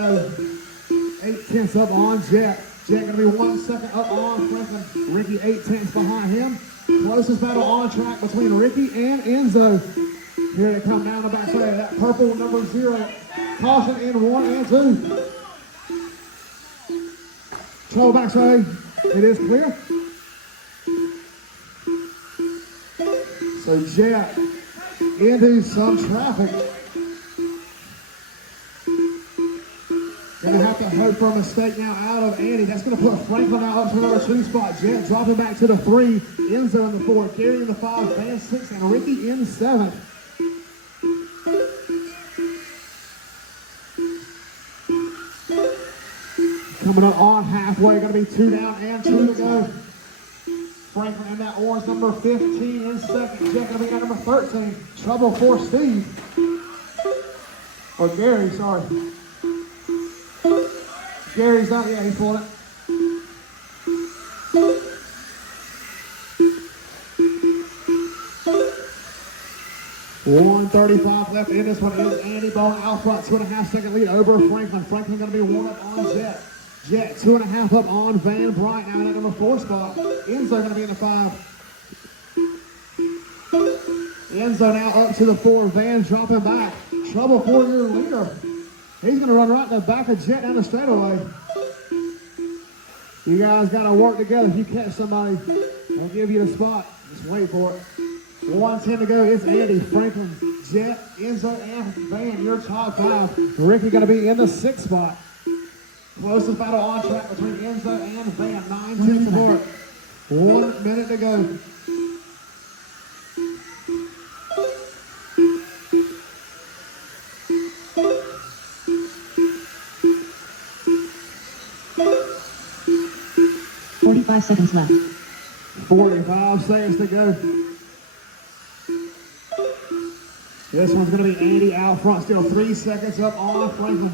8 tenths up on Jet. Jet gonna be 1 second up on Franklin. Ricky 8/10 behind him. Closest battle on track between Ricky and Enzo. Here they come down the backside. That purple number 0. Caution in 1 and 2. Trouble backside. It is clear. So Jet into some traffic. Gonna have to hope for a mistake now out of Andy. That's gonna put Franklin out up to number 2 spot. Jet dropping back to the 3. Enzo in the 4. Gary in the 5. Van 6. And Ricky in 7. Coming up on halfway. Gonna be 2 down and 2 to go. Franklin in that orange number 15 in second. Jet gonna be at number 13. Trouble for Steve. Or Gary, sorry. Gary's out, yeah, he's pulling it. $1:35 left in this one. Is Andy Bowling out front, 2.5 second lead over Franklin. Franklin gonna be 1 up on Jet. Jet 2.5 up on Van Bryant, now in at number 4 spot. Enzo gonna be in the 5. Enzo now up to the 4. Van dropping back. Trouble for your leader. He's going to run right in the back of Jet down the straightaway. You guys got to work together. If you catch somebody, they'll give you the spot. Just wait for it. 1:10 to go. It's Andy, Franklin, Jet, Enzo, and Van. Your top 5. Ricky going to be in the 6th spot. Closest battle on track between Enzo and Van. 9:10 support. 1 minute to go. Seconds left. 45 seconds to go. This one's going to be Andy out front, still 3 seconds up on Franklin.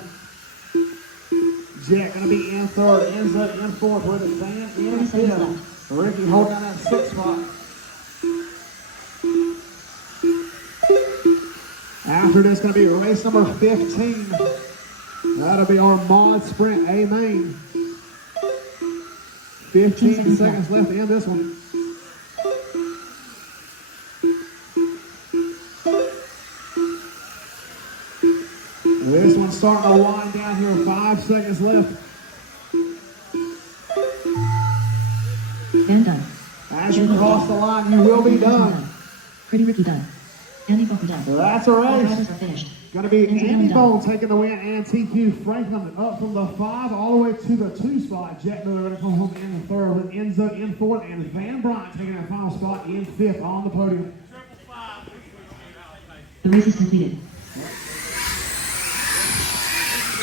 Jet going to be in 3rd, Enzo in 4th, with his Van in 5th. Ricky holding down that 6th spot. After this, going to be race number 15. That'll be our mod sprint A main. 15 seconds left to end this one. This one's starting to wind down here. 5 seconds left. Van done. As you cross the line, you will be done. Pretty Ricky done. Andy Bowling done. That's a All race. drivers are finished. Going to be Enzo Andy done. Bowling taking the win, and TQ Franklin up from the 5 all the way to the 2 spot. Jet Miller going to come home in the 3rd with Enzo in 4th, and Van Bryant taking that final spot in 5th on the podium. The race is completed.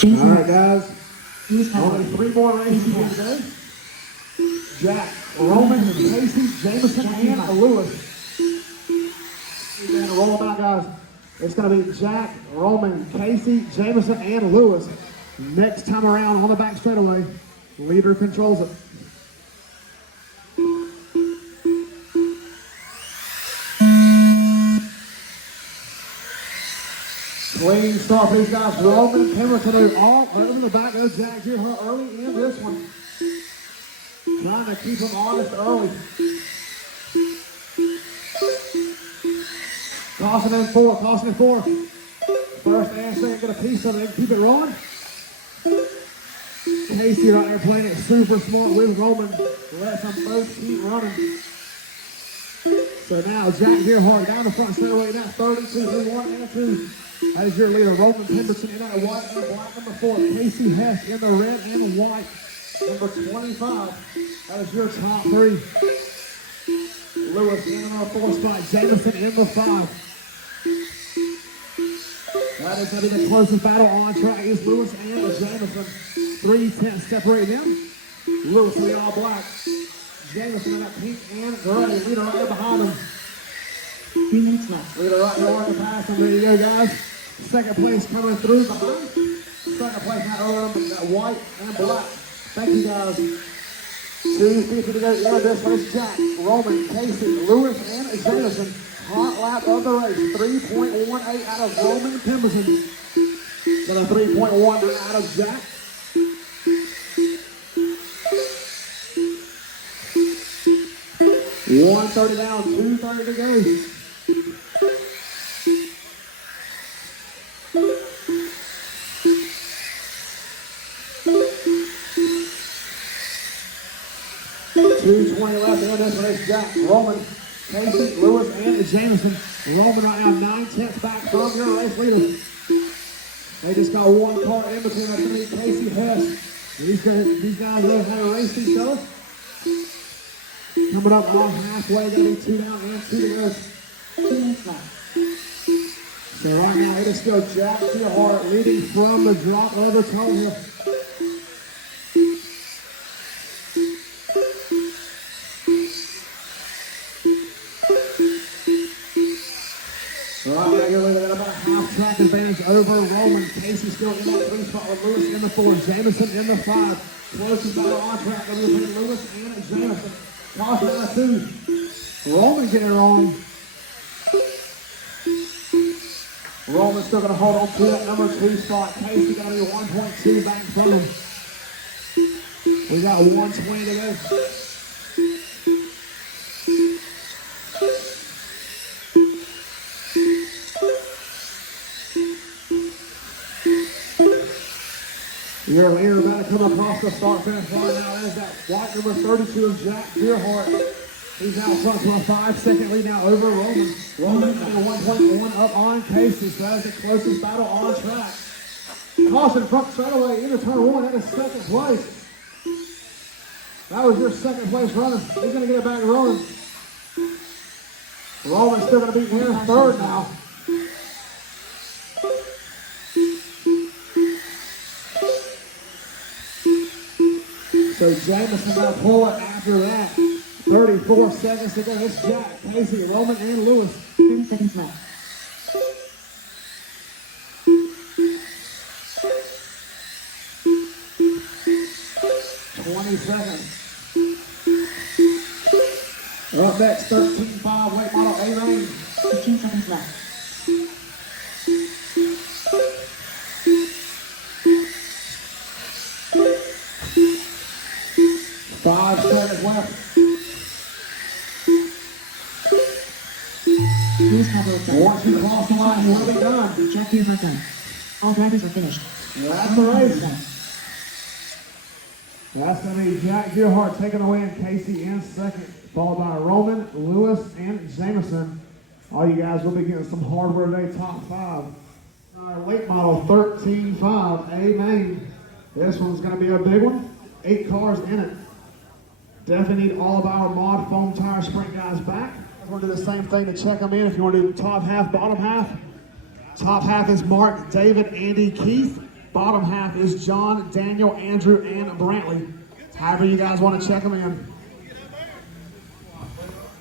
James All right, guys. Lewis Only Powell. 3 more races here today. Jack, Roman, Casey, Jameson, and Lewis. We're going to roll them out, guys. It's going to be Jack, Roman, Casey, Jameson, and Lewis. Next time around on the back straightaway, leader controls it. Clean start for these guys. Roman, Pemberton are all over the back of Jack here early in this one. Trying to keep them honest early. Caution in 4, caution in 4. First and second get a piece of it, keep it rolling. Casey right there playing it super smart with Roman. Let them both keep running. So now Jack Gearhart down the front straightaway, that's 32, 1 and 2. That is your leader, Roman Pemberton in that white and black number 4. Casey Hess in the red and white, number 25. That is your top 3. Lewis in our 4 spot, Jameson in the 5. That is going to be the closest battle on track is Lewis and Jameson. 3/10 separate them. Lewis in the all black. Jameson in that pink and gray. Leader right there behind him. 3 minutes left. Leader right there on the pass. And there you go, guys. Second place coming through behind. Second place now over them, that white and black. Thank you, guys. 2:50 to go. Yeah, this race, Jack, Roman, Casey, Lewis, and Jameson. Hot lap of the race. 3.18 out of Roman Pemberton. Got a 3.1 out of Jack. 1:30 down, 2:30 to go. .220 left in this race. Jack, Roman, Casey, Lewis, and Jameson. Roman right now 9/10 back from your race leader. They just got one car in between. That's going to be Casey Hess. These guys know how to race each other. Coming up on halfway, going to be 2 down and 2 to go. 2 minutes left. So right now, it is still Jack Gearhart leading from the drop of the toe here. Right now, you're looking at about a half track advantage over Roman. Casey still in that 3 spot with Lewis in the 4. Jameson in the 5. Closest battle on track between Lewis and Jameson. Caution out of 2. Roman getting it wrong. Roman's still going to hold on to that number 2 spot. Casey going to be 1.2 back from him. We got 120 to go. Your leader about to come across the start finish line now. There's that white number 32 of Jack Gearhart. He's out front to a 5-second lead now over Roman. Roman got a 1.1 up on Casey, so that is the closest battle on track. Caution front straightaway into turn 1. That is second place. That was your second place runner. He's going to get it back rolling. Roman's still going to be in third now. So Jameson going to pull it after that. 34 seconds to go. It's Jack, Casey, Roman, and Lewis. 30 seconds left. Up next, 13.5 late model A-Lane. 15 seconds left. Five seconds left. Lewis Pablo done. Once you cross the line, we'll be done. Jack Gearhart done. All drivers are finished. That's the race. Done. That's going to be Jack Gearhart taking the win, Casey in second, followed by Roman, Lewis, and Jameson. All you guys will be getting some hardware today, top 5. Our late model 13.5 A-Main. This one's going to be a big one. 8 cars in it. Definitely need all of our mod foam tire sprint guys back. We're going to do the same thing to check them in. If you want to do top half, bottom half. Top half is Mark, David, Andy, Keith. Bottom half is John, Daniel, Andrew, and Brantley. However you guys want to check them in.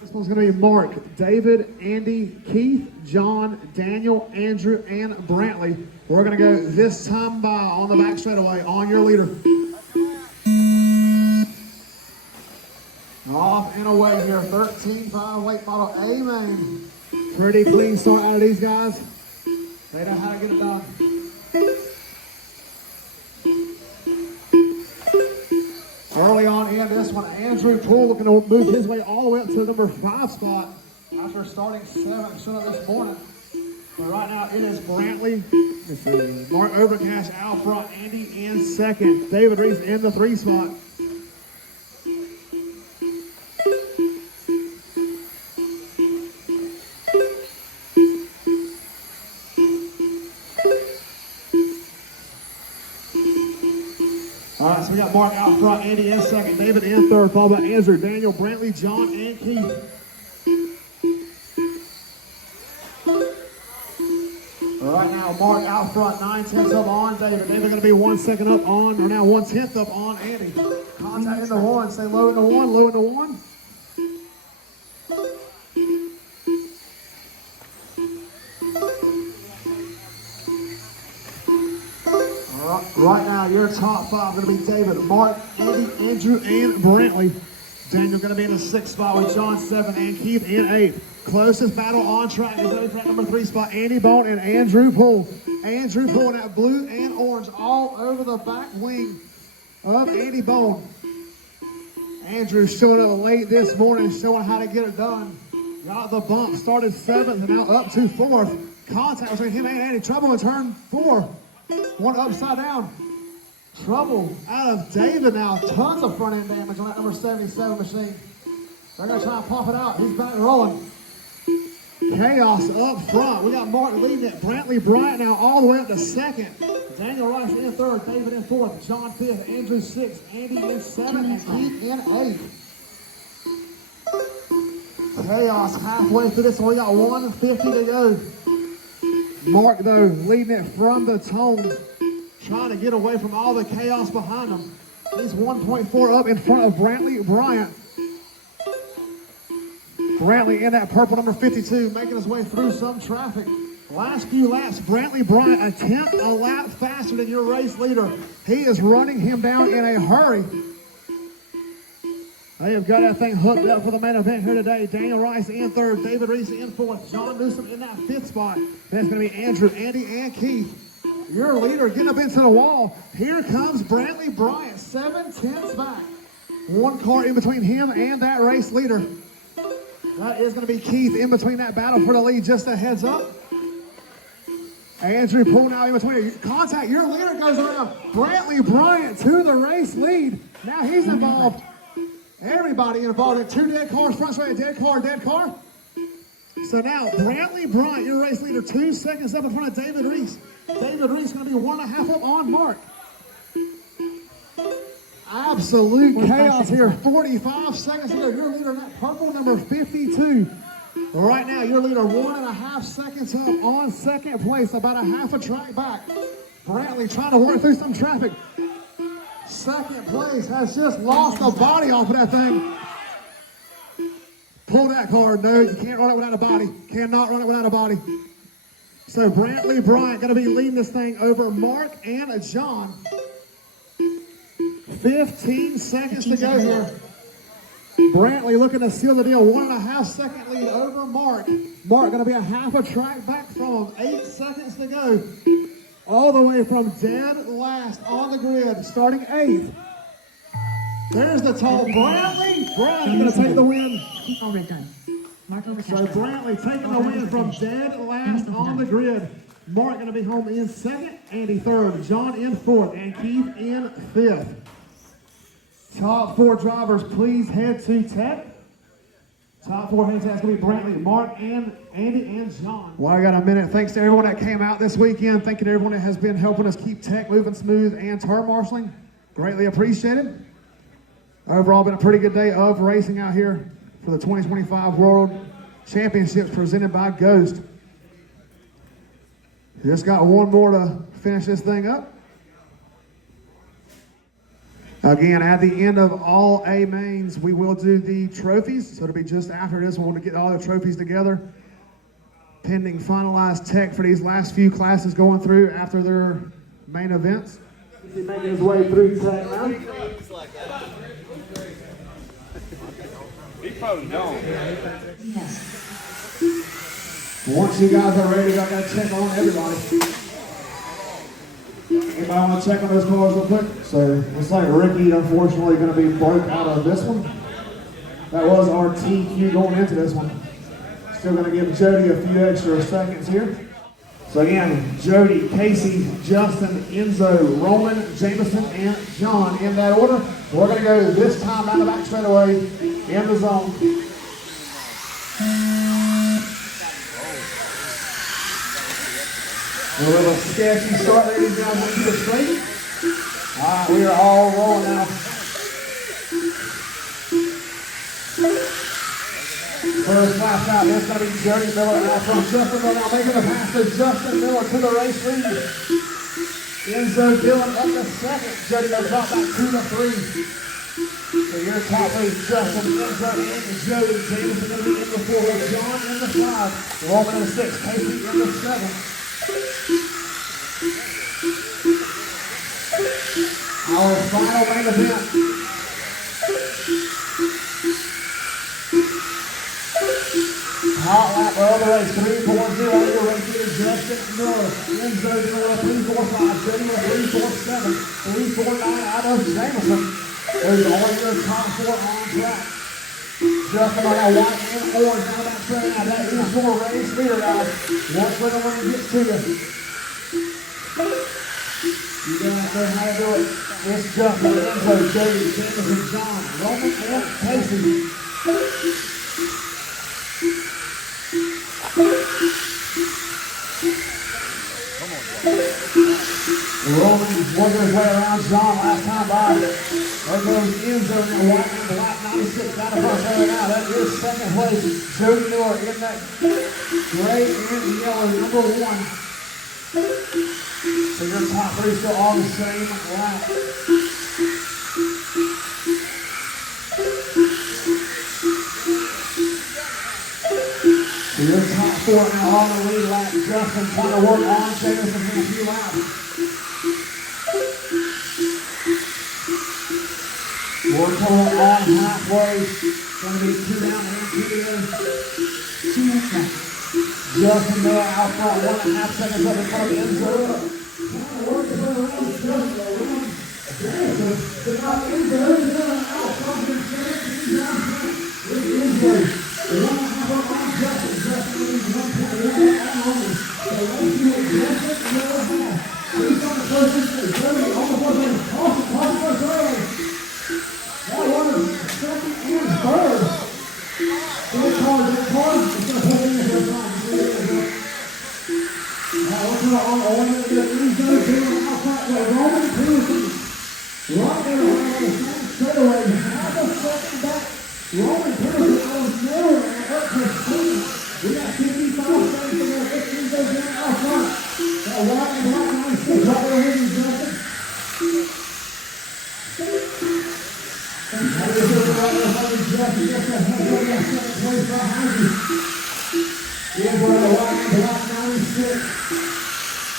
This one's going to be Mark, David, Andy, Keith, John, Daniel, Andrew, and Brantley. We're going to go this time by on the back straightaway on your leader. Off and away here, 13.5 late model A-Main. Pretty clean start out of these guys. They know how to get it done. Early on in this one, Andrew Poole looking to move his way all the way up to the number 5 spot after starting 7th this morning. But right now it is Brantley, Mark Overcash out front, Andy in second, David Reese in the 3 spot. All right, so we got Mark out front, Andy in second, David in third, followed by Andrew, Daniel, Brantley, John, and Keith. All right, now Mark out front, 9/10 up on David. David going to be 1 second up on, or now 1/10 up on Andy. Contact in the 1, say low in the 1, low in the 1. Right now, your top 5 going to be David, Mark, Andy, Andrew, and Brantley. Daniel going to be in the 6th spot with John 7 and Keith in 8th. Closest battle on track is going to be at number 3 spot, Andy Bone and Andrew Poole. Andrew Poole in that blue and orange all over the back wing of Andy Bone. Andrew showing up late this morning, showing how to get it done. Got the bump, started 7th, and now up to 4th. Contact between him and Andy. Trouble in turn 4. One upside down. Trouble out of David now. Tons of front end damage on that number 77 machine. They're going to try and pop it out. He's back rolling. Chaos up front. We got Mark leading it. Brantley Bryant now all the way up to 2nd. Daniel Rice in 3rd. David in 4th. John 5th. Andrew 6th. Andy in 7th. And Keith in 8th. Chaos halfway through this one. We got 150 to go. Mark, though, leading it from the tone. Trying to get away from all the chaos behind him. He's 1.4 up in front of Brantley Bryant. Brantley in that purple number 52, making his way through some traffic. Last few laps, Brantley Bryant a tenth a lap faster than your race leader. He is running him down in a hurry. They have got that thing hooked up for the main event here today. Daniel Rice in 3rd, David Reese in 4th, John Newsom in that 5th spot. That's going to be Andrew, Andy, and Keith. Your leader getting up into the wall. Here comes Brantley Bryant, 7/10 back. One car in between him and that race leader. That is going to be Keith in between that battle for the lead. Just a heads up. Andrew pulling out in between. Contact, your leader goes around. Brantley Bryant to the race lead. Now he's involved. Everybody involved in 2 dead cars. Front straight, dead car, dead car. So now Brantley Bryant, your race leader, 2 seconds up in front of David Reese. David Reese going to be 1.5 up on Mark. Absolute chaos here. 45 seconds to go. Your leader in that purple number 52. Right now, your leader 1.5 seconds up on 2nd place, about a half a track back. Brantley trying to work through some traffic. 2nd place has just lost the body off of that thing. Pull that card. No, you can't run it without a body. Cannot run it without a body. So Brantley Bryant going to be leading this thing over Mark and John. 15 seconds to go here. Brantley looking to seal the deal. 1.5 second lead over Mark. Mark going to be a half a track back from him. 8 seconds to go. All the way from dead last on the grid, starting 8th. There's the toll. Brantley Bryant going to take the win. Keep all red done. Mark over So Brantley taking the win from dead last on the grid. Mark going to be home in 2nd, Andy 3rd, John in 4th, and Keith in 5th. Top 4 drivers, please head to tech. Top 4 head to tech is going to be Brantley, Mark, and Andy, and John. Well, I got a minute. Thanks to everyone that came out this weekend. Thank you to everyone that has been helping us keep tech moving smooth and turn marshaling. Greatly appreciated. Overall, been a pretty good day of racing out here for the 2025 World Championships presented by Ghost. Just got one more to finish this thing up. Again, at the end of all A mains, we will do the trophies. So it'll be just after this one to get all the trophies together. Pending finalized tech for these last few classes going through after their main events. He's making his way through tech now. He's probably gone. Yes. Once you guys are ready, I gotta check on everybody. Anybody want to check on those cars real quick? So looks like Ricky, unfortunately, going to be broke out of this one. That was our TQ going into this one. Still going to give Jody a few extra seconds here. So again, Jody, Casey, Justin, Enzo, Roman, Jameson, and John in that order. We're going to go this time out of back straightaway in the zone. A little sketchy start, ladies and gentlemen, keep it straight. All right, we are all rolling now. First lap out, that's going to be Jody Miller out from Justin Miller. Now making the pass to Justin Miller to the race lead. Enzo Dillon up to 2nd. Jody Miller drop back 2 to 3. So your top 3, Justin, Enzo, and Jody. James is going to be in the 4 with John in the 5. Roman in the 6, Casey in the 7. Our final main event. Hot lap of the race, 3-4-0, your race leader, Justin Miller. Enzo Miller, 3-4-5, Jody Miller, 3-4-7, 3-4-9 out of Jameson. Those are all your top 4 on track. Justin on that white and orange on that train. Now that is your race leader, guys. Watch where the winner gets to you. You guys know how to do it. It's Justin, Enzo, Jody, James, and John, Roman, and Casey. Roman working his way around John last time by. There goes Enzo in that white and black 96 down the front there now. That is second place. Jody Miller in that gray and yellow number 1. So your top 3 still all the same lap. So your top 4 now on the lead lap. Justin trying to work on Jameson for a few laps. We're coming on halfway. Going to be 2 down and 2 in. Justin Miller out front, 1.5 seconds up in front of Enzo.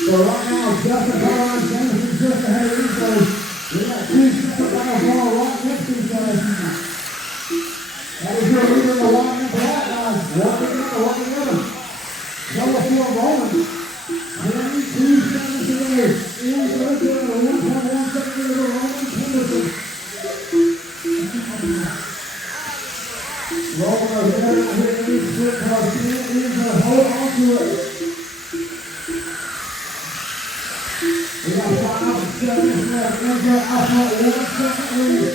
So right now, Justin Collins, Jameson just ahead of Enzo. We got 2 seconds on the ball right next to each other. That is your leader in the white and black, guys. One together. California Rollins. 22 seconds to go. Enzo doing a 1.1 second to go. Roman Henderson. Rollins is never hitting these slip cars. Enzo hold on to it. We got 5 seconds left. Enzo out front, 1 second lead.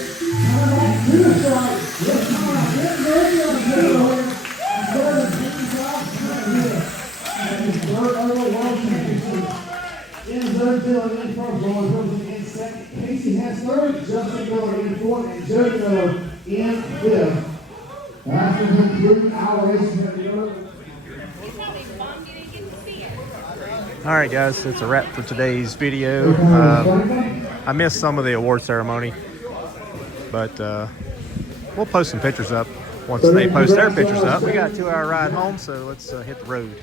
Coming back to the strike. This time, Enzo on the tailway. And third, James out here. And his third overall world championship. Enzo Dillon in first, Rollins Wilson in second. Casey has third, Justin Miller in fourth, and Jody Miller in fifth. After concluding our race, All right, guys, that's a wrap for today's video. I missed some of the award ceremony, but we'll post some pictures up once they post their pictures up. We got a 2-hour ride home, so let's hit the road.